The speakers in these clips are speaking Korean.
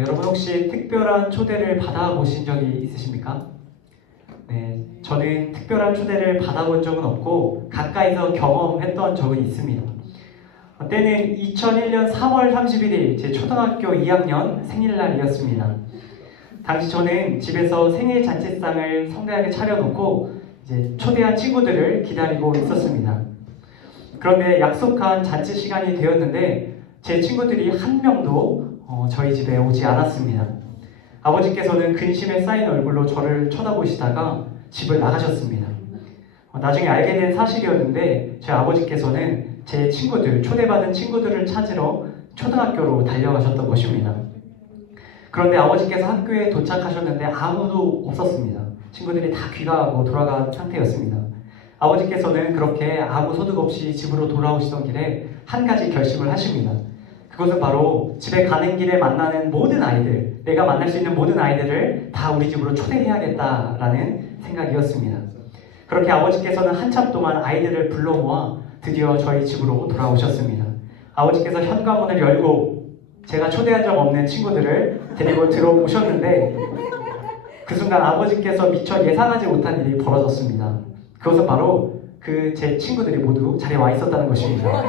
여러분 혹시 특별한 초대를 받아보신 적이 있으십니까? 네, 저는 특별한 초대를 받아본 적은 없고 가까이서 경험했던 적은 있습니다. 때는 2001년 3월 31일 제 초등학교 2학년 생일날이었습니다. 당시 저는 집에서 생일 잔치상을 성대하게 차려놓고 이제 초대한 친구들을 기다리고 있었습니다. 그런데 약속한 잔치 시간이 되었는데 제 친구들이 한 명도 저희 집에 오지 않았습니다. 아버지께서는 근심에 쌓인 얼굴로 저를 쳐다보시다가 집을 나가셨습니다. 나중에 알게 된 사실이었는데 제 아버지께서는 제 친구들, 초대받은 친구들을 찾으러 초등학교로 달려가셨던 것입니다. 그런데 아버지께서 학교에 도착하셨는데 아무도 없었습니다. 친구들이 다 귀가하고 돌아간 상태였습니다. 아버지께서는 그렇게 아무 소득 없이 집으로 돌아오시던 길에 한 가지 결심을 하십니다. 그것은 바로 집에 가는 길에 만나는 모든 아이들, 내가 만날 수 있는 모든 아이들을 다 우리 집으로 초대해야겠다라는 생각이었습니다. 그렇게 아버지께서는 한참 동안 아이들을 불러 모아 드디어 저희 집으로 돌아오셨습니다. 아버지께서 현관문을 열고 제가 초대한 적 없는 친구들을 데리고 들어오셨는데 그 순간 아버지께서 미처 예상하지 못한 일이 벌어졌습니다. 그것은 바로 제 친구들이 모두 자리에 와 있었다는 것입니다.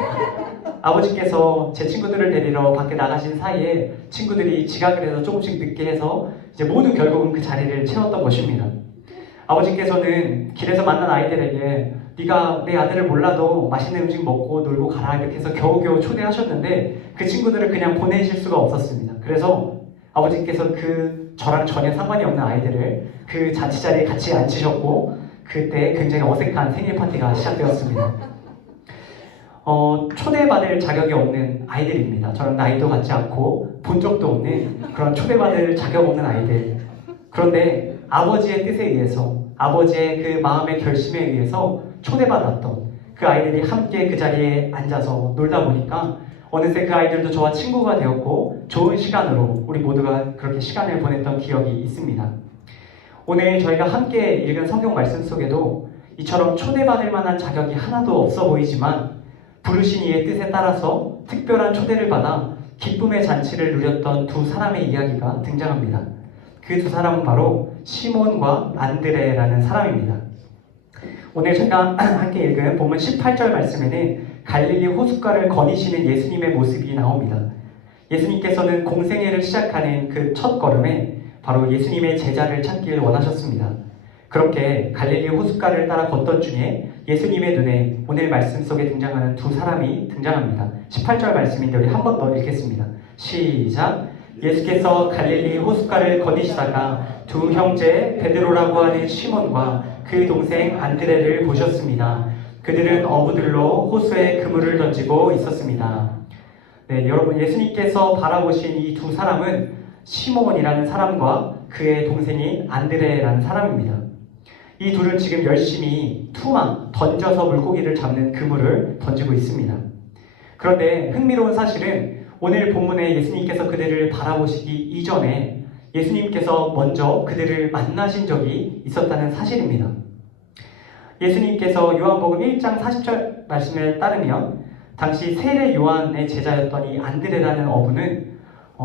아버지께서 제 친구들을 데리러 밖에 나가신 사이에 친구들이 지각을 해서 조금씩 늦게 해서 이제 모두 결국은 그 자리를 채웠던 것입니다. 아버지께서는 길에서 만난 아이들에게 네가 내 아들을 몰라도 맛있는 음식 먹고 놀고 가라 이렇게 해서 겨우겨우 초대하셨는데 그 친구들을 그냥 보내실 수가 없었습니다. 그래서 아버지께서 저랑 전혀 상관이 없는 아이들을 그 잔치 자리에 같이 앉히셨고 그때 굉장히 어색한 생일 파티가 시작되었습니다. 초대받을 자격이 없는 아이들입니다. 저랑 나이도 같지 않고 본 적도 없는 그런 초대받을 자격 없는 아이들. 그런데 아버지의 뜻에 의해서, 아버지의 그 마음의 결심에 의해서 초대받았던 그 아이들이 함께 그 자리에 앉아서 놀다 보니까 어느새 그 아이들도 저와 친구가 되었고 좋은 시간으로 우리 모두가 그렇게 시간을 보냈던 기억이 있습니다. 오늘 저희가 함께 읽은 성경 말씀 속에도 이처럼 초대받을 만한 자격이 하나도 없어 보이지만 부르신 이의 뜻에 따라서 특별한 초대를 받아 기쁨의 잔치를 누렸던 두 사람의 이야기가 등장합니다. 그 두 사람은 바로 시몬과 안드레라는 사람입니다. 오늘 제가 함께 읽은 본문 18절 말씀에는 갈릴리 호숫가를 거니시는 예수님의 모습이 나옵니다. 예수님께서는 공생애를 시작하는 그 첫 걸음에 바로 예수님의 제자를 찾기를 원하셨습니다. 그렇게 갈릴리 호숫가를 따라 걷던 중에 예수님의 눈에 오늘 말씀 속에 등장하는 두 사람이 등장합니다. 18절 말씀인데 우리 한 번 더 읽겠습니다. 시작! 예수께서 갈릴리 호숫가를 거니시다가 두 형제 베드로라고 하는 시몬과 그 동생 안드레를 보셨습니다. 그들은 어부들로 호수에 그물을 던지고 있었습니다. 네, 여러분 예수님께서 바라보신 이 두 사람은 시몬이라는 사람과 그의 동생인 안드레라는 사람입니다. 이 둘은 지금 열심히 던져서 물고기를 잡는 그물을 던지고 있습니다. 그런데 흥미로운 사실은 오늘 본문에 예수님께서 그들을 바라보시기 이전에 예수님께서 먼저 그들을 만나신 적이 있었다는 사실입니다. 예수님께서 요한복음 1장 40절 말씀에 따르면 당시 세례 요한의 제자였던 이 안드레라는 어부는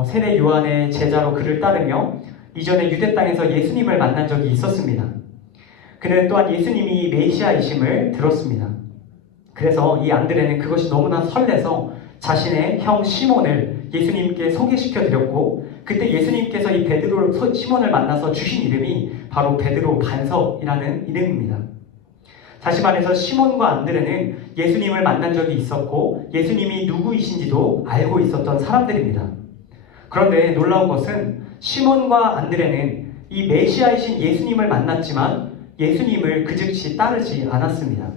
세례 요한의 제자로 그를 따르며 이전에 유대 땅에서 예수님을 만난 적이 있었습니다. 그는 또한 예수님이 메시아이심을 들었습니다. 그래서 이 안드레는 그것이 너무나 설레서 자신의 형 시몬을 예수님께 소개시켜 드렸고 그때 예수님께서 이 시몬을 만나서 주신 이름이 바로 베드로 반석이라는 이름입니다. 다시 말해서 시몬과 안드레는 예수님을 만난 적이 있었고 예수님이 누구이신지도 알고 있었던 사람들입니다. 그런데 놀라운 것은 시몬과 안드레는 이 메시아이신 예수님을 만났지만 예수님을 그 즉시 따르지 않았습니다.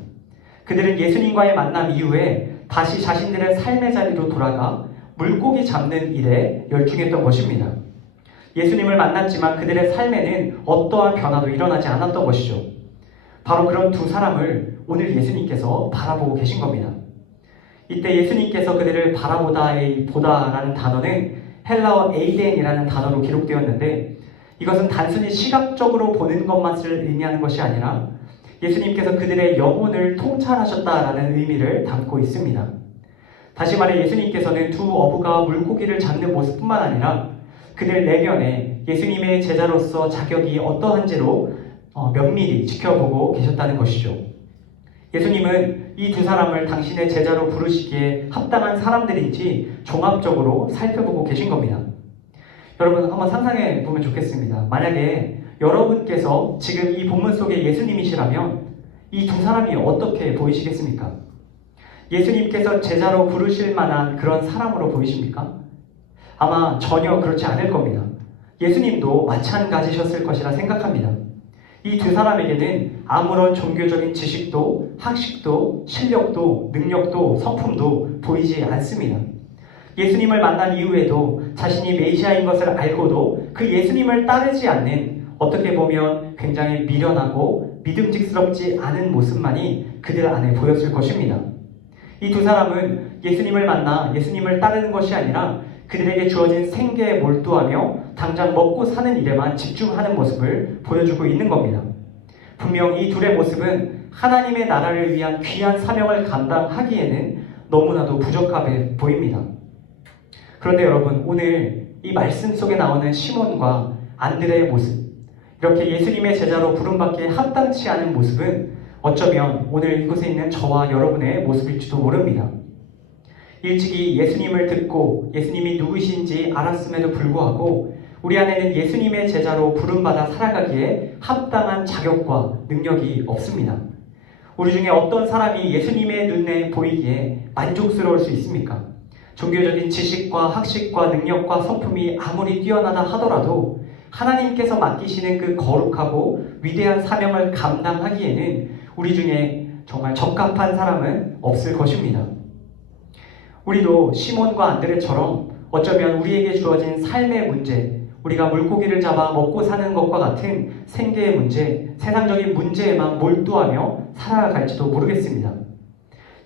그들은 예수님과의 만남 이후에 다시 자신들의 삶의 자리로 돌아가 물고기 잡는 일에 열중했던 것입니다. 예수님을 만났지만 그들의 삶에는 어떠한 변화도 일어나지 않았던 것이죠. 바로 그런 두 사람을 오늘 예수님께서 바라보고 계신 겁니다. 이때 예수님께서 그들을 보다라는 단어는 헬라어 에이덴이라는 단어로 기록되었는데 이것은 단순히 시각적으로 보는 것만을 의미하는 것이 아니라 예수님께서 그들의 영혼을 통찰하셨다라는 의미를 담고 있습니다. 다시 말해 예수님께서는 두 어부가 물고기를 잡는 모습뿐만 아니라 그들 내면에 예수님의 제자로서 자격이 어떠한지로 면밀히 지켜보고 계셨다는 것이죠. 예수님은 이 두 사람을 당신의 제자로 부르시기에 합당한 사람들인지 종합적으로 살펴보고 계신 겁니다. 여러분 한번 상상해 보면 좋겠습니다. 만약에 여러분께서 지금 이 본문 속에 예수님이시라면 이 두 사람이 어떻게 보이시겠습니까? 예수님께서 제자로 부르실 만한 그런 사람으로 보이십니까? 아마 전혀 그렇지 않을 겁니다. 예수님도 마찬가지셨을 것이라 생각합니다. 이 두 사람에게는 아무런 종교적인 지식도, 학식도, 실력도, 능력도, 성품도 보이지 않습니다. 예수님을 만난 이후에도 자신이 메시아인 것을 알고도 그 예수님을 따르지 않는, 어떻게 보면 굉장히 미련하고 믿음직스럽지 않은 모습만이 그들 안에 보였을 것입니다. 이 두 사람은 예수님을 만나 예수님을 따르는 것이 아니라 그들에게 주어진 생계에 몰두하며 당장 먹고 사는 일에만 집중하는 모습을 보여주고 있는 겁니다. 분명 이 둘의 모습은 하나님의 나라를 위한 귀한 사명을 감당하기에는 너무나도 부족해 보입니다. 그런데 여러분, 오늘 이 말씀 속에 나오는 시몬과 안드레의 모습, 이렇게 예수님의 제자로 부름받기에 합당치 않은 모습은 어쩌면 오늘 이곳에 있는 저와 여러분의 모습일지도 모릅니다. 일찍이 예수님을 듣고 예수님이 누구신지 알았음에도 불구하고 우리 안에는 예수님의 제자로 부름받아 살아가기에 합당한 자격과 능력이 없습니다. 우리 중에 어떤 사람이 예수님의 눈에 보이기에 만족스러울 수 있습니까? 종교적인 지식과 학식과 능력과 성품이 아무리 뛰어나다 하더라도 하나님께서 맡기시는 그 거룩하고 위대한 사명을 감당하기에는 우리 중에 정말 적합한 사람은 없을 것입니다. 우리도 시몬과 안드레처럼 어쩌면 우리에게 주어진 삶의 문제, 우리가 물고기를 잡아 먹고 사는 것과 같은 생계의 문제, 세상적인 문제에만 몰두하며 살아갈지도 모르겠습니다.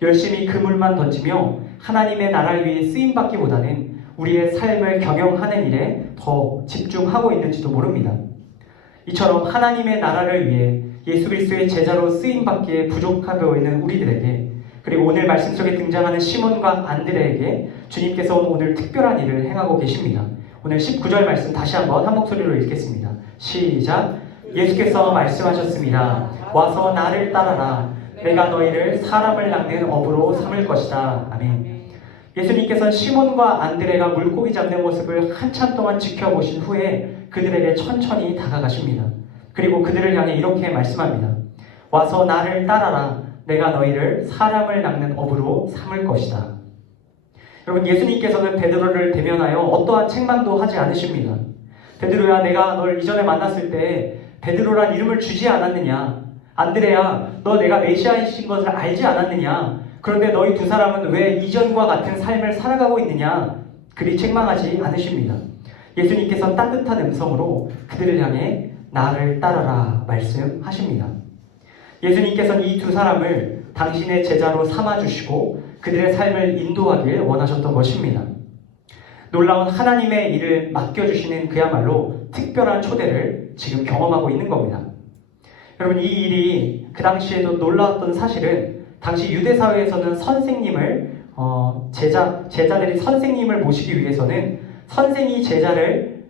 열심히 그물만 던지며 하나님의 나라를 위해 쓰임받기보다는 우리의 삶을 경영하는 일에 더 집중하고 있는지도 모릅니다. 이처럼 하나님의 나라를 위해 예수 그리스도의 제자로 쓰임받기에 부족해 보이는 우리들에게, 그리고 오늘 말씀 속에 등장하는 시몬과 안드레에게 주님께서 오늘 특별한 일을 행하고 계십니다. 오늘 19절 말씀 다시 한번 한 목소리로 읽겠습니다. 시작! 예수께서 말씀하셨습니다. 와서 나를 따라라. 내가 너희를 사람을 낚는 어부로 삼을 것이다. 아멘. 예수님께서는 시몬과 안드레가 물고기 잡는 모습을 한참 동안 지켜보신 후에 그들에게 천천히 다가가십니다. 그리고 그들을 향해 이렇게 말씀합니다. 와서 나를 따라라. 내가 너희를 사람을 낚는 어부로 삼을 것이다. 여러분, 예수님께서는 베드로를 대면하여 어떠한 책망도 하지 않으십니다. 베드로야, 내가 널 이전에 만났을 때 베드로란 이름을 주지 않았느냐? 안드레야, 너 내가 메시아이신 것을 알지 않았느냐? 그런데 너희 두 사람은 왜 이전과 같은 삶을 살아가고 있느냐? 그리 책망하지 않으십니다. 예수님께서 따뜻한 음성으로 그들을 향해 나를 따라라 말씀하십니다. 예수님께서는 이 두 사람을 당신의 제자로 삼아주시고 그들의 삶을 인도하길 원하셨던 것입니다. 놀라운 하나님의 일을 맡겨주시는 그야말로 특별한 초대를 지금 경험하고 있는 겁니다. 여러분, 이 일이 그 당시에도 놀라웠던 사실은 당시 유대사회에서는 선생님을 제자들이 선생님을 모시기 위해서는 선생이 제자를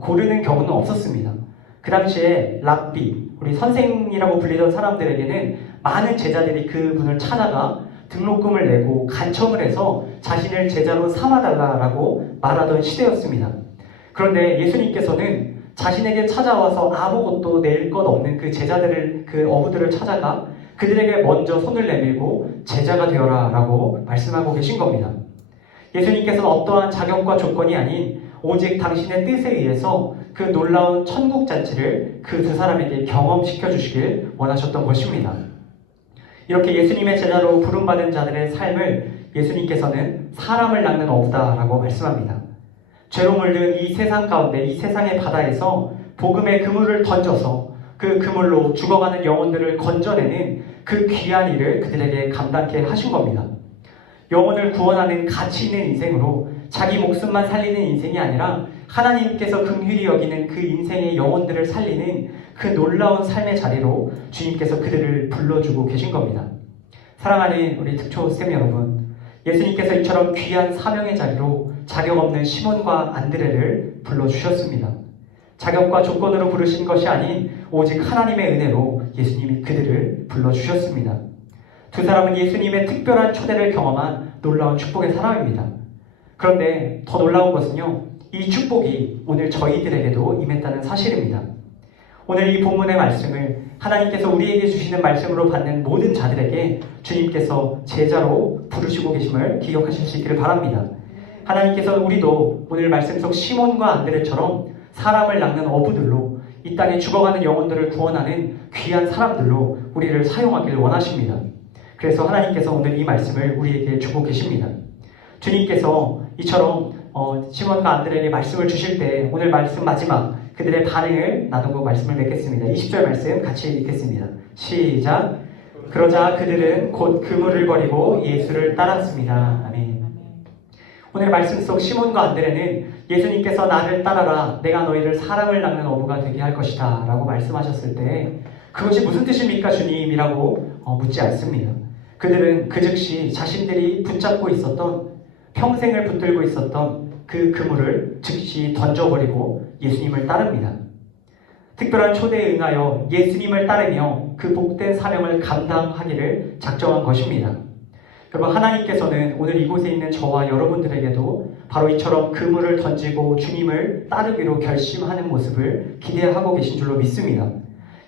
고르는 경우는 없었습니다. 그 당시에 랍비, 우리 선생이라고 불리던 사람들에게는 많은 제자들이 그분을 찾아가 등록금을 내고 간청을 해서 자신을 제자로 삼아달라고 말하던 시대였습니다. 그런데 예수님께서는 자신에게 찾아와서 아무것도 낼 것 없는 그 제자들을, 그 어부들을 찾아가 그들에게 먼저 손을 내밀고 제자가 되어라 라고 말씀하고 계신 겁니다. 예수님께서는 어떠한 자격과 조건이 아닌 오직 당신의 뜻에 의해서 그 놀라운 천국 잔치를 그 두 사람에게 경험시켜 주시길 원하셨던 것입니다. 이렇게 예수님의 제자로 부름받은 자들의 삶을 예수님께서는 사람을 낚는 어부다라고 말씀합니다. 죄로 물든 이 세상 가운데, 이 세상의 바다에서 복음의 그물을 던져서 그 그물로 죽어가는 영혼들을 건져내는 그 귀한 일을 그들에게 감당케 하신 겁니다. 영혼을 구원하는 가치 있는 인생으로 자기 목숨만 살리는 인생이 아니라 하나님께서 긍휼히 여기는 그 인생의 영혼들을 살리는 그 놀라운 삶의 자리로 주님께서 그들을 불러주고 계신 겁니다. 사랑하는 우리 특초쌤 여러분, 예수님께서 이처럼 귀한 사명의 자리로 자격 없는 시몬과 안드레를 불러주셨습니다. 자격과 조건으로 부르신 것이 아닌 오직 하나님의 은혜로 예수님이 그들을 불러주셨습니다. 두 사람은 예수님의 특별한 초대를 경험한 놀라운 축복의 사람입니다. 그런데 더 놀라운 것은요, 이 축복이 오늘 저희들에게도 임했다는 사실입니다. 오늘 이 본문의 말씀을 하나님께서 우리에게 주시는 말씀으로 받는 모든 자들에게 주님께서 제자로 부르시고 계심을 기억하실 수 있기를 바랍니다. 하나님께서 우리도 오늘 말씀 속 시몬과 안드레처럼 사람을 낚는 어부들로 이 땅에 죽어가는 영혼들을 구원하는 귀한 사람들로 우리를 사용하기를 원하십니다. 그래서 하나님께서 오늘 이 말씀을 우리에게 주고 계십니다. 주님께서 이처럼 시몬과 안드레에게 말씀을 주실 때 오늘 말씀 마지막 그들의 반응을 나누고 말씀을 맺겠습니다. 20절 말씀 같이 읽겠습니다. 시작. 그러자 그들은 곧 그물을 버리고 예수를 따랐습니다. 아멘. 오늘 말씀 속 시몬과 안드레는 예수님께서 나를 따라라, 내가 너희를 사람을 낚는 어부가 되게 할 것이다 라고 말씀하셨을 때 그것이 무슨 뜻입니까 주님이라고 묻지 않습니다. 그들은 그 즉시 자신들이 붙잡고 있었던, 평생을 붙들고 있었던 그 그물을 즉시 던져버리고 예수님을 따릅니다. 특별한 초대에 응하여 예수님을 따르며 그 복된 사명을 감당하기를 작정한 것입니다. 여러분, 하나님께서는 오늘 이곳에 있는 저와 여러분들에게도 바로 이처럼 그물을 던지고 주님을 따르기로 결심하는 모습을 기대하고 계신 줄로 믿습니다.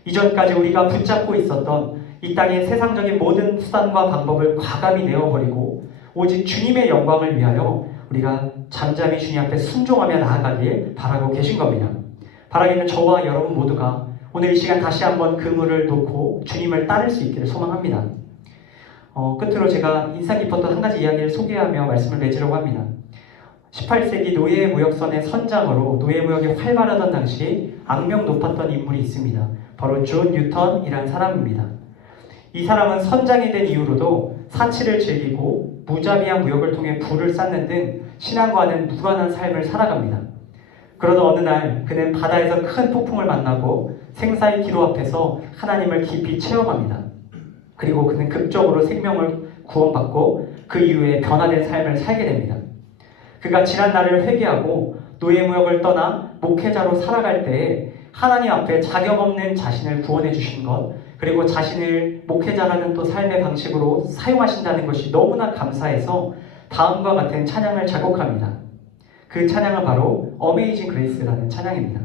이전까지 우리가 붙잡고 있었던 이 땅의 세상적인 모든 수단과 방법을 과감히 내어버리고 오직 주님의 영광을 위하여 우리가 잠잠히 주님 앞에 순종하며 나아가길 바라고 계신 겁니다. 바라기는 저와 여러분 모두가 오늘 이 시간 다시 한번 그물을 놓고 주님을 따를 수 있기를 소망합니다. 끝으로 제가 인상 깊었던 한 가지 이야기를 소개하며 말씀을 맺으려고 합니다. 18세기 노예무역선의 선장으로 노예무역이 활발하던 당시 악명 높았던 인물이 있습니다. 바로 존 뉴턴이라는 사람입니다. 이 사람은 선장이 된 이후로도 사치를 즐기고 무자비한 무역을 통해 부를 쌓는 등 신앙과는 무관한 삶을 살아갑니다. 그러던 어느 날 그는 바다에서 큰 폭풍을 만나고 생사의 기로 앞에서 하나님을 깊이 체험합니다. 그리고 그는 극적으로 생명을 구원받고 그 이후에 변화된 삶을 살게 됩니다. 그가 지난 날을 회개하고 노예무역을 떠나 목회자로 살아갈 때에 하나님 앞에 자격 없는 자신을 구원해 주신 것, 그리고 자신을 목회자라는 또 삶의 방식으로 사용하신다는 것이 너무나 감사해서 다음과 같은 찬양을 작곡합니다. 그 찬양은 바로 어메이징 그레이스라는 찬양입니다.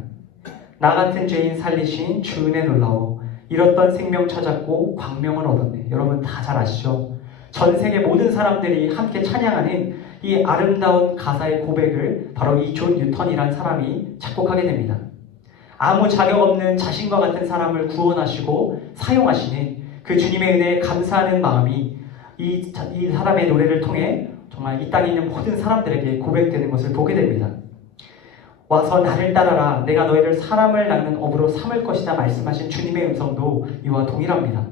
나 같은 죄인 살리신 주 은혜 놀라워 잃었던 생명 찾았고 광명을 얻었네. 여러분 다 잘 아시죠? 전 세계 모든 사람들이 함께 찬양하는 이 아름다운 가사의 고백을 바로 이 존 뉴턴이라는 사람이 작곡하게 됩니다. 아무 자격 없는 자신과 같은 사람을 구원하시고 사용하시는 그 주님의 은혜에 감사하는 마음이 이 사람의 노래를 통해 정말 이 땅에 있는 모든 사람들에게 고백되는 것을 보게 됩니다. 와서 나를 따라라, 내가 너희를 사람을 낚는 어부로 삼을 것이다 말씀하신 주님의 음성도 이와 동일합니다.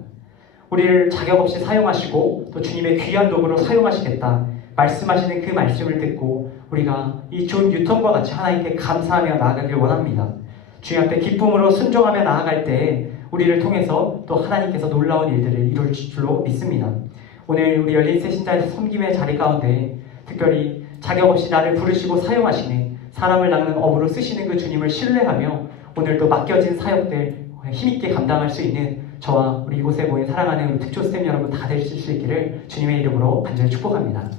우리를 자격 없이 사용하시고 또 주님의 귀한 도구로 사용하시겠다 말씀하시는 그 말씀을 듣고 우리가 이 존 뉴턴과 같이 하나님께 감사하며 나아가길 원합니다. 주님 앞에 기쁨으로 순종하며 나아갈 때 우리를 통해서 또 하나님께서 놀라운 일들을 이룰 줄로 믿습니다. 오늘 우리 열린 새신자에서 섬김의 자리 가운데 특별히 자격 없이 나를 부르시고 사용하시는, 사람을 낚는 어부로 쓰시는 그 주님을 신뢰하며 오늘도 맡겨진 사역들 힘있게 감당할 수 있는 저와 우리 이곳에 모인 사랑하는 우리 특조쌤 여러분 다 되실 수 있기를 주님의 이름으로 간절히 축복합니다.